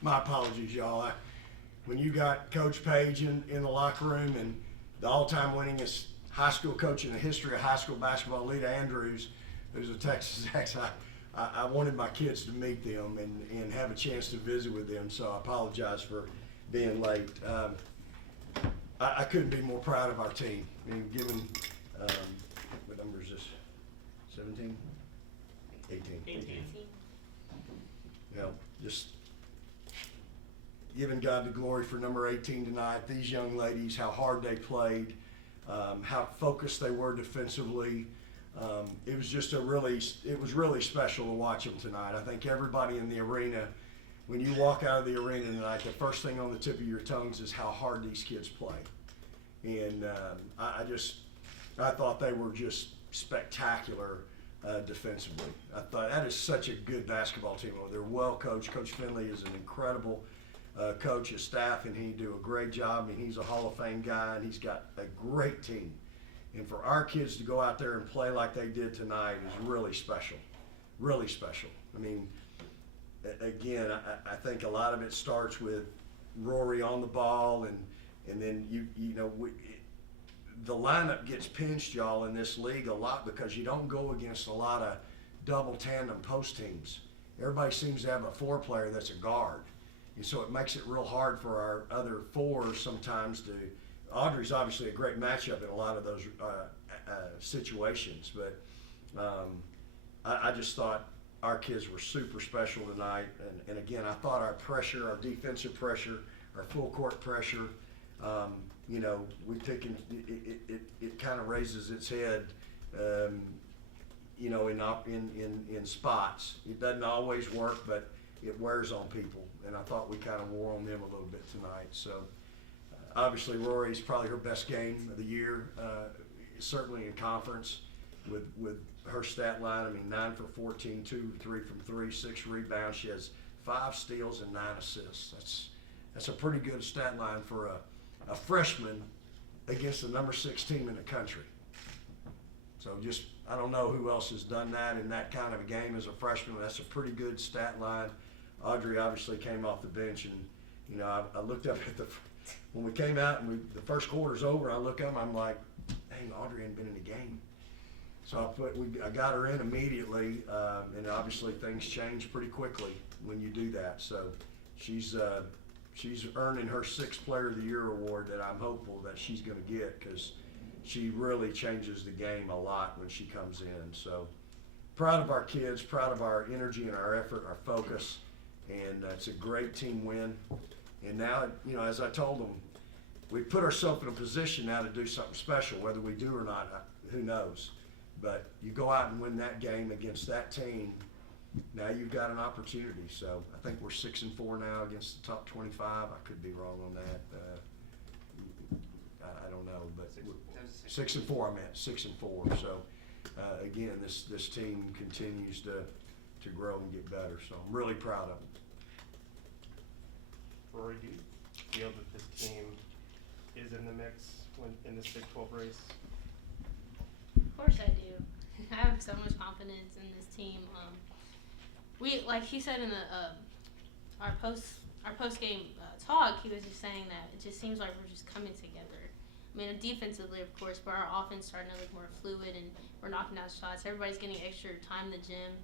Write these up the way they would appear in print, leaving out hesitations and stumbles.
My apologies, y'all. When you got Coach Page in the locker room and the all-time winningest high school coach in the history of high school basketball, Lita Andrews, who's a Texas Ex, I wanted my kids to meet them and have a chance to visit with them, so I apologize for being late. I couldn't be more proud of our team. I mean, given, what number is this? 17? 18. 18. You know, just giving God the glory for number 18 tonight. These young ladies, how hard they played, how focused they were defensively. It was just it was really special to watch them tonight. I think everybody in the arena, when you walk out of the arena tonight, the first thing on the tip of your tongues is how hard these kids play. And I thought they were just spectacular defensively. I thought that is such a good basketball team. They're well coached. Coach Finley is an incredible coach. His staff and he do a great job. And he's a Hall of Fame guy, and he's got a great team. And for our kids to go out there and play like they did tonight is really special, really special. I mean, again, I think a lot of it starts with Rori on the ball, and then the lineup gets pinched, y'all, in this league a lot because you don't go against a lot of double tandem post teams. Everybody seems to have a four player that's a guard, and so it makes it real hard for our other fours sometimes to. Audrey's obviously a great matchup in a lot of those situations, but I just thought our kids were super special tonight. And again, I thought our pressure, our defensive pressure, our full court pressure, we've taken it kind of raises its head, in spots. It doesn't always work, but it wears on people, and I thought we kind of wore on them a little bit tonight. So. Obviously, Rory's probably her best game of the year, certainly in conference with her stat line. I mean, 9 for 14, 2 for 3 from 3, 6 rebounds. She has 5 steals and 9 assists. That's a pretty good stat line for a freshman against the number 6 team in the country. So I don't know who else has done that in that kind of a game as a freshman. That's a pretty good stat line. Audrey obviously came off the bench, and I looked up at when we came out and the first quarter's over, I look up and I'm like, dang, Audrey hadn't been in the game. So I got her in immediately, and obviously things change pretty quickly when you do that. So she's earning her 6th Player of the Year award that I'm hopeful that she's going to get, because she really changes the game a lot when she comes in. So proud of our kids, proud of our energy and our effort, our focus, and it's a great team win. And now, as I told them, we put ourselves in a position now to do something special. Whether we do or not, who knows? But you go out and win that game against that team, now you've got an opportunity. So I think we're 6-4 now against the top 25. I could be wrong on that. I don't know, but 6-4. I meant 6-4. So again, this team continues to grow and get better. So I'm really proud of them. Rori, do you feel that this team is in the mix in this Big 12 race? Of course I do. I have so much confidence in this team. We, like he said in our post game talk, he was just saying that it just seems like we're just coming together. I mean, defensively, of course, but our offense starting to look more fluid and we're knocking down shots. Everybody's getting extra time in the gym.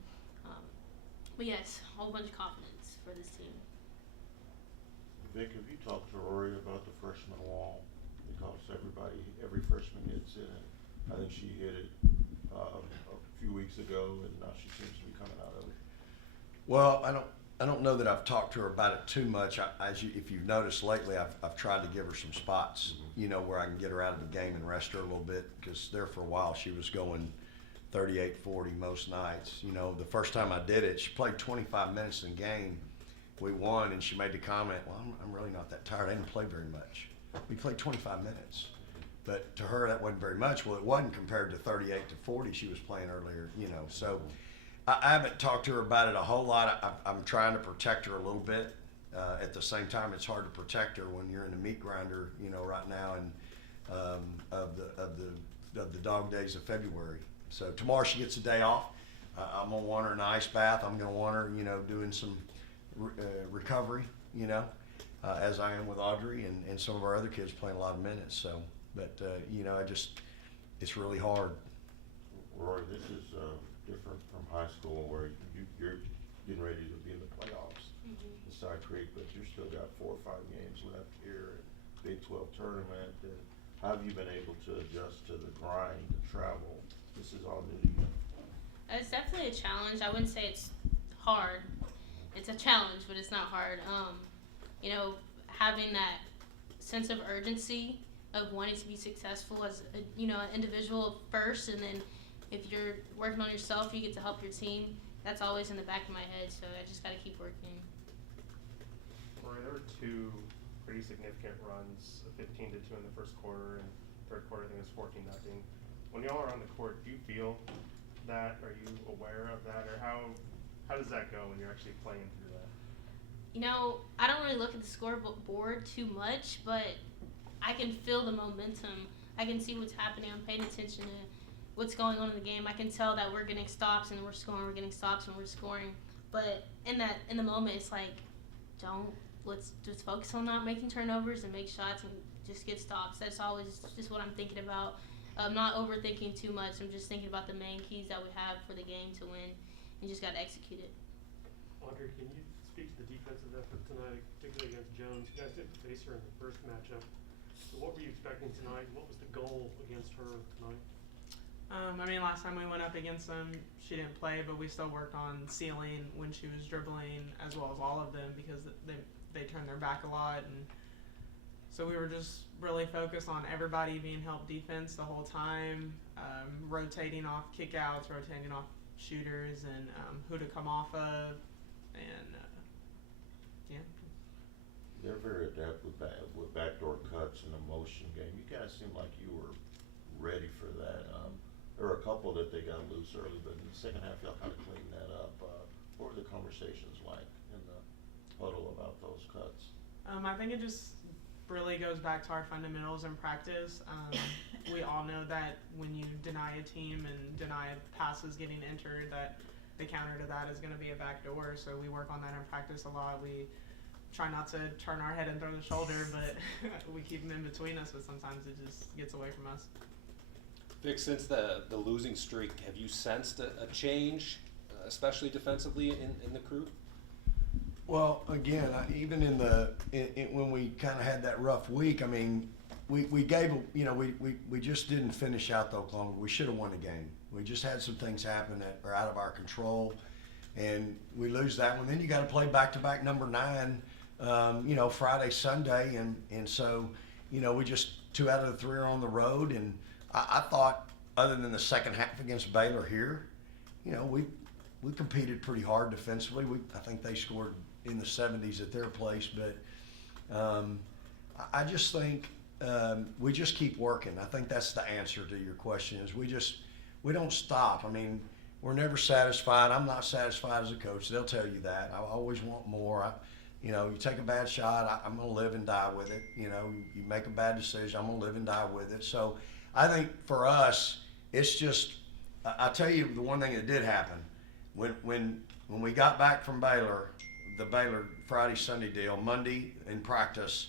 But yes, a whole bunch of confidence for this team. Vic, have you talked to Rori about the freshman wall? Because every freshman hits in it. I think she hit it a few weeks ago, and now she seems to be coming out of it. Well, I don't know that I've talked to her about it too much. If you've noticed lately, I've tried to give her some spots, where I can get her out of the game and rest her a little bit, because there for a while she was going 38-40 most nights. The first time I did it, she played 25 minutes in the game. We won, and she made the comment, well, I'm really not that tired. I didn't play very much. We played 25 minutes. But to her, that wasn't very much. Well, it wasn't compared to 38-40 she was playing earlier, So I haven't talked to her about it a whole lot. I'm trying to protect her a little bit. At the same time, it's hard to protect her when you're in the meat grinder, right now, and of the dog days of February. So tomorrow she gets a day off. I'm going to want her in an ice bath. I'm going to want her, doing some recovery you know, as I am with Audrey and some of our other kids playing a lot of minutes. So, but you know, it's really hard. Rory, this is different from high school where you're getting ready to be in the playoffs in Side Creek, but you still got 4 or 5 games left here in Big 12 tournament. And how have you been able to adjust to the grind, the travel? This is all new to you. It's definitely a challenge. I wouldn't say it's hard. It's a challenge, but it's not hard. You know, having that sense of urgency of wanting to be successful as a, you know, an individual first, and then if you're working on yourself, you get to help your team. That's always in the back of my head, so I just got to keep working. Rory, there were 2 pretty significant runs, a 15-2 in the first quarter, and third quarter I think it was 14-0. When y'all are on the court, do you feel that? Are you aware of that, or how does that go when you're actually playing through that? You know, I don't really look at the scoreboard too much, but I can feel the momentum. I can see what's happening. I'm paying attention to what's going on in the game. I can tell that we're getting stops and we're scoring. We're getting stops and we're scoring. But in the moment, it's like, let's just focus on not making turnovers and make shots and just get stops. That's always just what I'm thinking about. I'm not overthinking too much. I'm just thinking about the main keys that we have for the game to win, and just got to execute it. Audrey, can you speak to the defensive effort tonight, particularly against Jones? You guys didn't face her in the first matchup. So what were you expecting tonight? What was the goal against her tonight? I mean, last time we went up against them, she didn't play, but we still worked on sealing when she was dribbling, as well as all of them, because they turned their back a lot, and so we were just really focused on everybody being help defense the whole time, rotating off kickouts, rotating off shooters, and who to come off of, and yeah. They're very adept with backdoor cuts and the motion game. You guys seem like you were ready for that. There were a couple that they got loose early, but in the second half, y'all kind of cleaned that up. What were the conversations like in the huddle about those cuts? I think it just really goes back to our fundamentals in practice. We all know that when you deny a team and deny passes getting entered, that the counter to that is going to be a backdoor. So we work on that in practice a lot. We try not to turn our head and throw the shoulder, but we keep them in between us, but sometimes it just gets away from us. Vic, since the losing streak, have you sensed a change, especially defensively in the crew? Well, again, even when we kind of had that rough week, I mean, we gave, you know, we just didn't finish out the Oklahoma. We should have won the game. We just had some things happen that are out of our control, and we lose that one. Then you got to play back-to-back number 9, you know, Friday, Sunday, and so, you know, we just 2 out of the 3 are on the road, and I thought, other than the second half against Baylor here, you know, we competed pretty hard defensively. I think they scored in the 70s at their place, but I just think we just keep working. I think that's the answer to your question. Is we don't stop. I mean, we're never satisfied. I'm not satisfied as a coach. They'll tell you that. I always want more. You know, you take a bad shot, I'm going to live and die with it. You know, you make a bad decision, I'm going to live and die with it. So I think for us, it's just, I'll tell you the one thing that did happen. When we got back from Baylor, the Baylor Friday, Sunday deal, Monday in practice,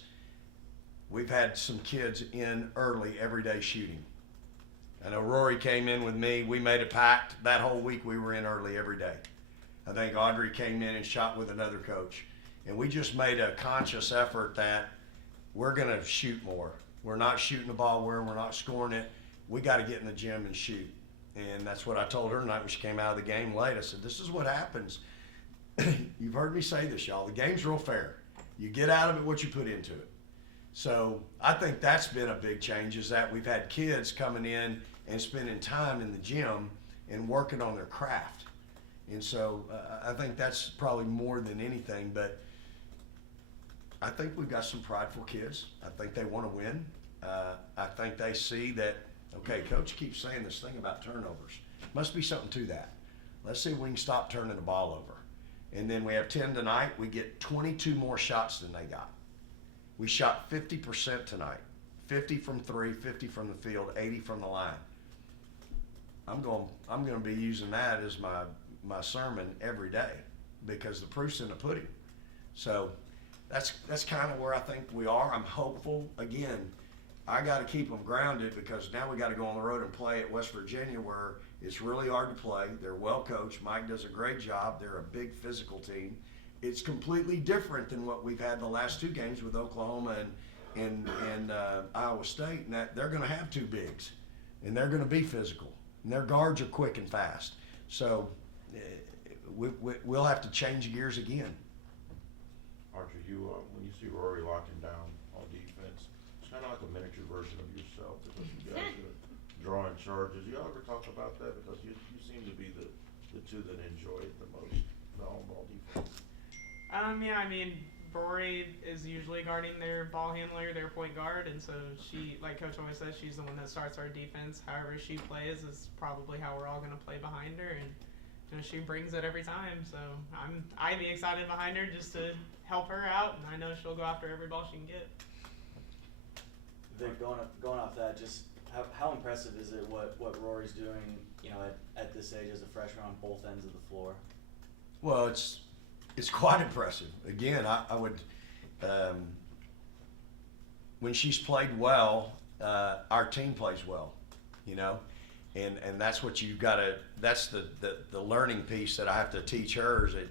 we've had some kids in early every day shooting. I know Rori came in with me. We made a pact. That whole week we were in early every day. I think Audrey came in and shot with another coach. And we just made a conscious effort that we're going to shoot more. We're not shooting the ball where we're not scoring it. We got to get in the gym and shoot. And that's what I told her tonight when she came out of the game late. I said, this is what happens. You've heard me say this, y'all. The game's real fair. You get out of it what you put into it. So I think that's been a big change, is that we've had kids coming in and spending time in the gym and working on their craft. And so I think that's probably more than anything. But I think we've got some prideful kids. I think they want to win. I think they see that, okay, coach keeps saying this thing about turnovers. Must be something to that. Let's see if we can stop turning the ball over. And then we have 10 tonight. We get 22 more shots than they got. We shot 50% tonight. 50 from 3, 50 from the field, 80 from the line. I'm going to be using that as my sermon every day, because the proof's in the pudding. So that's kind of where I think we are. I'm hopeful. Again, I got to keep them grounded because now we got to go on the road and play at West Virginia, where it's really hard to play. They're well coached. Mike does a great job. They're a big physical team. It's completely different than what we've had the last two games with Oklahoma and Iowa State. And that they're going to have two bigs, and they're going to be physical, and their guards are quick and fast. So we'll have to change gears again. Archer, when you see Rori locking down on defense, it's kind of like a miniature version of yourself because you guys are drawing charges. You ever talk about that? Because you seem to be the two that enjoy it the most, the home ball defense. Yeah, I mean, Rori is usually guarding their ball handler, their point guard, and so she, like Coach always says, she's the one that starts our defense. However she plays is probably how we're all going to play behind her, and she brings it every time. So I'd be excited behind her just to help her out, and I know she'll go after every ball she can get. Vic, going off that, just how impressive is it what Rori's doing, at this age as a freshman on both ends of the floor? Well, it's quite impressive. Again, I would, when she's played well, our team plays well, and that's what you gotta, that's the learning piece that I have to teach her is that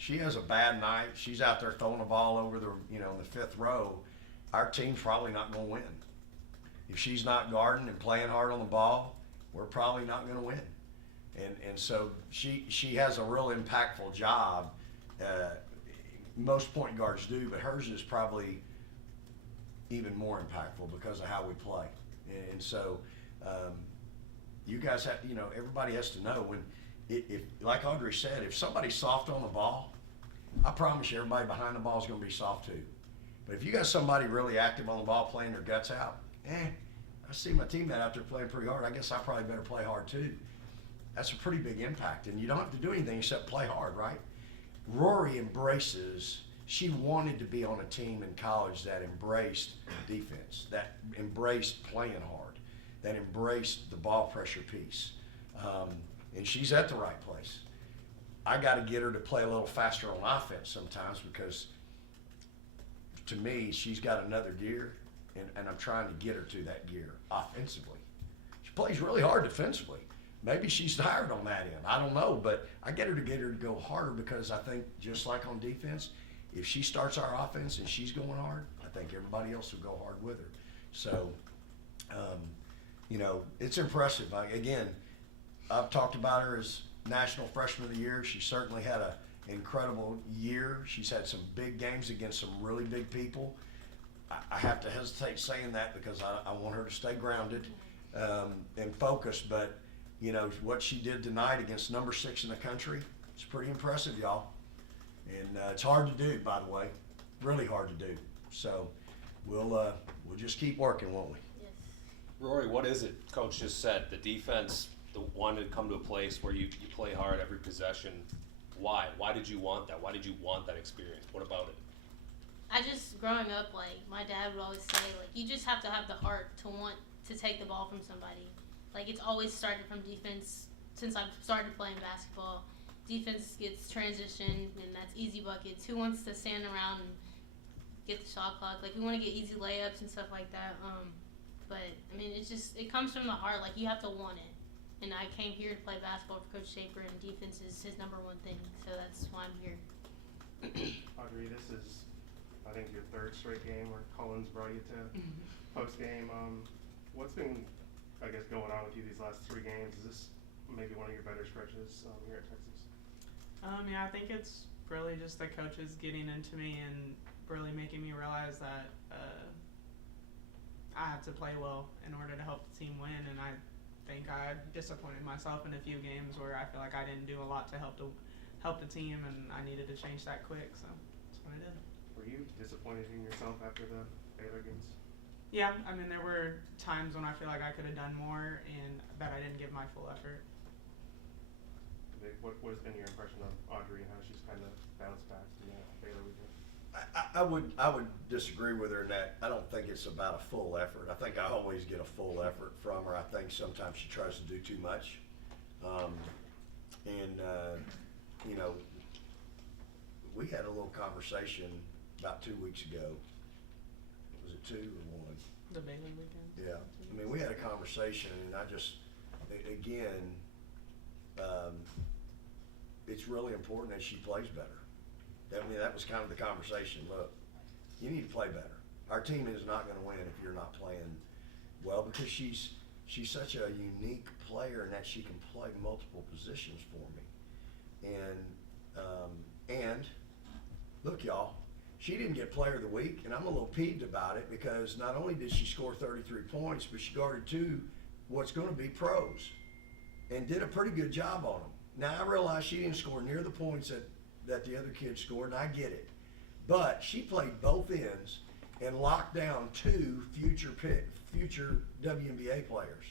she has a bad night. She's out there throwing the ball over in the fifth row. Our team's probably not going to win. If she's not guarding and playing hard on the ball, we're probably not going to win. And so she has a real impactful job. Most point guards do, but hers is probably even more impactful because of how we play. And so you guys have, everybody has to know when, if like Audrey said, if somebody's soft on the ball, I promise you everybody behind the ball is going to be soft too. But if you got somebody really active on the ball playing their guts out, I see my teammate out there playing pretty hard. I guess I probably better play hard too. That's a pretty big impact, and you don't have to do anything except play hard, right? Rori embraces, she wanted to be on a team in college that embraced defense, that embraced playing hard, that embraced the ball pressure piece. And she's at the right place. I got to get her to play a little faster on offense sometimes because, to me, she's got another gear, and I'm trying to get her to that gear offensively. She plays really hard defensively. Maybe she's tired on that end. I don't know, but I get her to go harder because I think just like on defense, if she starts our offense and she's going hard, I think everybody else will go hard with her. So, it's impressive. Again, I've talked about her as National Freshman of the Year. She certainly had an incredible year. She's had some big games against some really big people. I have to hesitate saying that because I want her to stay grounded and focused. But, what she did tonight against number 6 in the country, it's pretty impressive, y'all. And it's hard to do, by the way, really hard to do. So we'll just keep working, won't we? Yes. Rori, what is it? Coach just said the defense wanted to come to a place where you play hard every possession. Why? Why did you want that? Why did you want that experience? What about it? I just, growing up, my dad would always say, you just have to have the heart to want to take the ball from somebody. It's always started from defense since I've started playing basketball. Defense gets transition, and that's easy buckets. Who wants to stand around and get the shot clock? We want to get easy layups and stuff like that. But, it comes from the heart. You have to want it. And I came here to play basketball for Coach Schaefer, and defense is his number one thing. So that's why I'm here. Audrey, this is, I think, your third straight game where Collins brought you to Postgame. What's been, going on with you these last 3 games? Is this maybe one of your better stretches here at Texas? Yeah, I think it's really just the coaches getting into me and really making me realize that I have to play well in order to help the team win. And I think I disappointed myself in a few games where I feel like I didn't do a lot to help the team, and I needed to change that quick. So that's what I did. Were you disappointed in yourself after the Baylor games? Yeah, there were times when I feel like I could have done more and that I didn't give my full effort. Vic, what has been your impression of Audrey and how she's kind of bounced back from the Baylor weekend? I would disagree with her in that I don't think it's about a full effort. I think I always get a full effort from her. I think sometimes she tries to do too much. We had a little conversation about 2 weeks ago. Was it 2 or 1? The Baylor weekend. Yeah, I mean, we had a conversation, and I just, again, it's really important that she plays better. I mean, that was kind of the conversation. Look, you need to play better. Our team is not going to win if you're not playing well, because she's such a unique player in that she can play multiple positions for me. And look, y'all, she didn't get Player of the Week, and I'm a little peeved about it, because not only did she score 33 points, but she guarded 2 what's going to be pros, and did a pretty good job on them. Now, I realize she didn't score near the points that the other kids scored, and I get it. But she played both ends and locked down 2 future WNBA players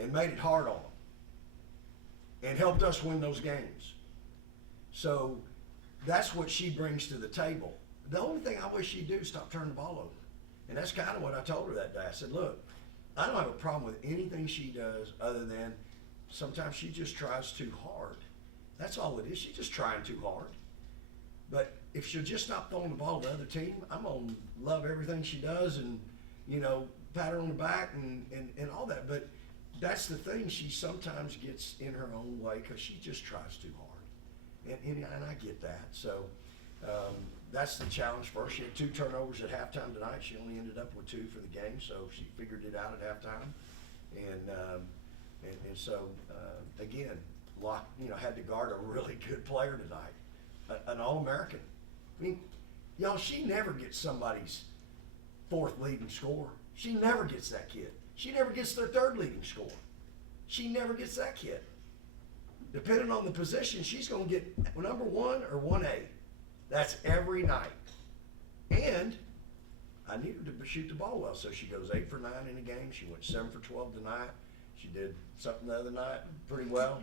and made it hard on them and helped us win those games. So that's what she brings to the table. The only thing I wish she'd do is stop turning the ball over. And that's kind of what I told her that day. I said, look, I don't have a problem with anything she does, other than sometimes she just tries too hard. That's all it is. She's just trying too hard. But if she'll just stop throwing the ball to the other team, I'm going to love everything she does and, pat her on the back and all that. But that's the thing. She sometimes gets in her own way because she just tries too hard. And I get that. So that's the challenge for her. She had 2 turnovers at halftime tonight. She only ended up with 2 for the game, so she figured it out at halftime. And so, again, had to guard a really good player tonight, an All-American. I mean, y'all, she never gets somebody's 4th leading scorer. She never gets that kid. She never gets their 3rd leading scorer. She never gets that kid. Depending on the position, she's going to get number 1 or 1A. That's every night. And I need her to shoot the ball well, so she goes 8 for 9 in a game. She went 7 for 12 tonight. She did something the other night pretty well.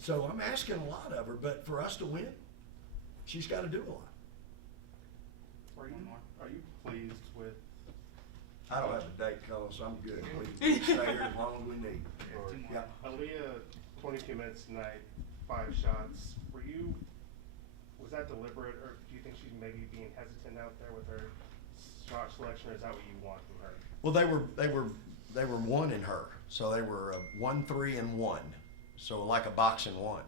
So I'm asking a lot of her, but for us to win, she's got to do a lot. Are you pleased with? I don't have a date, Colin, so I'm good. We can stay here as long as we need. Yeah. Aaliyah, 22 minutes tonight, 5 shots. Was that deliberate, or do you think she's maybe being hesitant out there with her shot selection, or is that what you want from her? Well, they were 1 in her, so they were 1, 3, and 1, so like a boxing 1.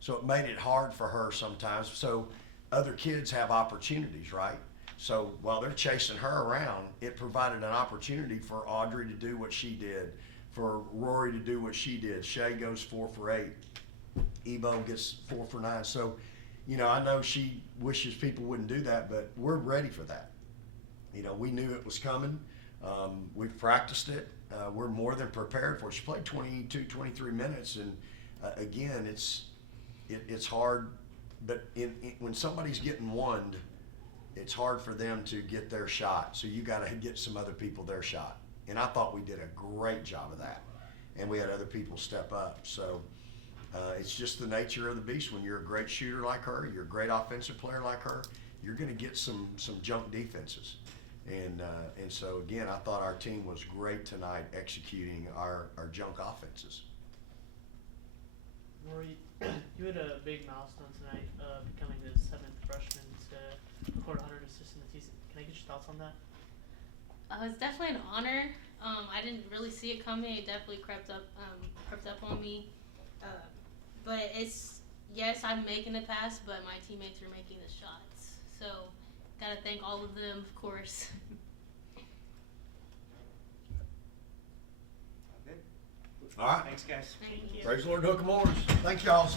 So it made it hard for her sometimes. So other kids have opportunities, right? So while they're chasing her around, it provided an opportunity for Audrey to do what she did, for Rori to do what she did. Shay goes 4 for 8. Ebo gets 4 for 9. So, I know she wishes people wouldn't do that, but we're ready for that. We knew it was coming. We've practiced it. We're more than prepared for it. She played 22, 23 minutes, and again, it's hard. But when somebody's getting wonned, it's hard for them to get their shot. So you got to get some other people their shot. And I thought we did a great job of that. And we had other people step up. So it's just the nature of the beast. When you're a great shooter like her, you're a great offensive player like her, you're going to get some junk defenses. And so, again, I thought our team was great tonight executing our junk offenses. Rori, you had a big milestone tonight, becoming the 7th freshman to record 100 assists in the season. Can I get your thoughts on that? It's definitely an honor. I didn't really see it coming. It definitely crept up on me. But yes, I'm making the pass, but my teammates are making the shots. So, gotta thank all of them, of course. All right. Thanks, guys. Thank you. Praise the Lord, Hook 'em Horns. Thank y'all. Sorry.